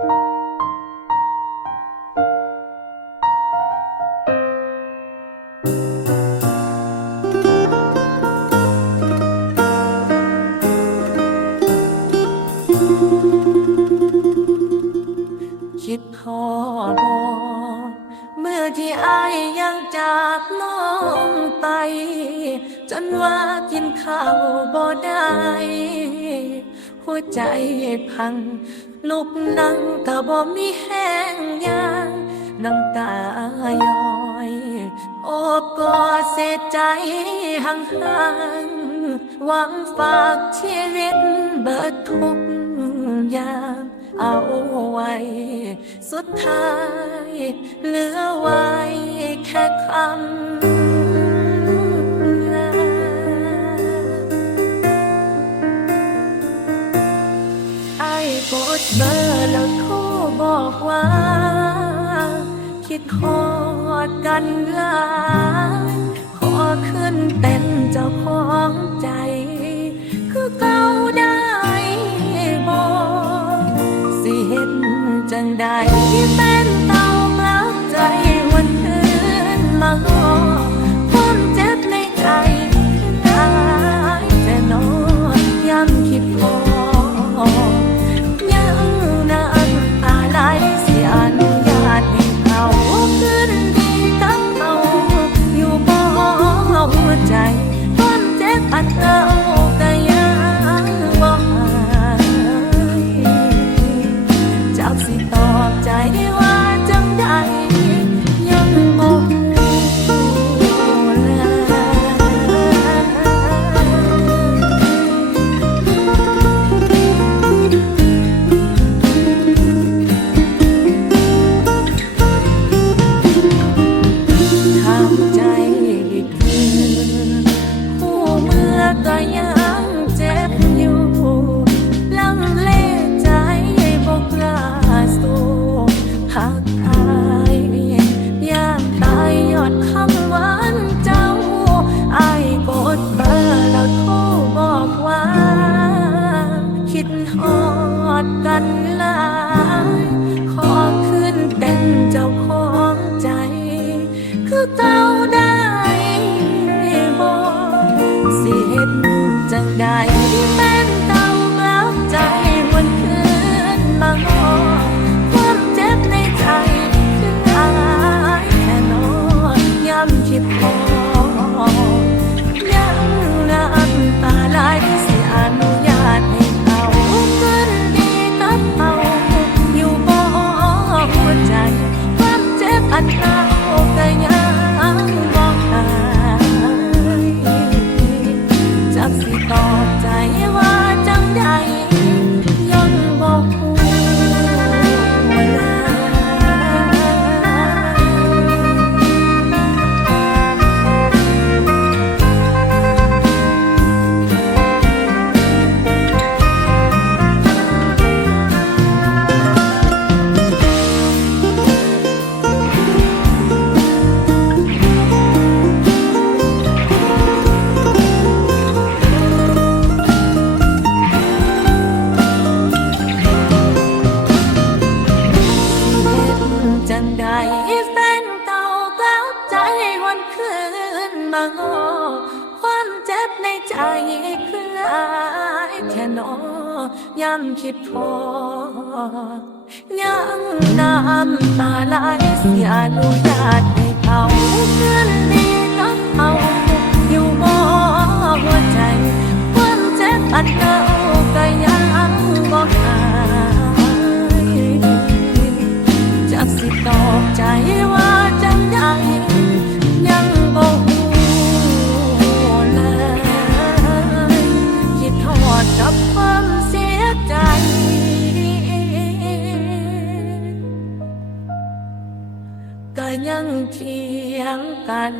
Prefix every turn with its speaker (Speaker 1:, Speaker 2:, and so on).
Speaker 1: คิดพอบ่เมื่อที่อายยังจากน้องไป จนว่ากินข้าวบ่ได้ หัวใจพัง ลุกนั่งก็บ่มีแห้งยางน้ำตาย้อย โอบกอดเสียใจห่างๆหวังฝากชีวิตเบิดทุกอย่างเอาไว้ สุดท้าย เหลือไว้แค่คำ ดเบอร์แล้วโทรบอกว่า คิดฮอดกันหลายขอขึ้นเป็นเจ้าของใจ คือเก่าได้บอกสิเห็นจังใดเป็น จังใด คือหลายแค่นอยามคิดพอยังน้ำตาไหลเสียอนุญาตให้เขาคืนดีกับเขาอยู่บ่หัวใจความเจ็บอันเดิม ก็ยังเทียงกัน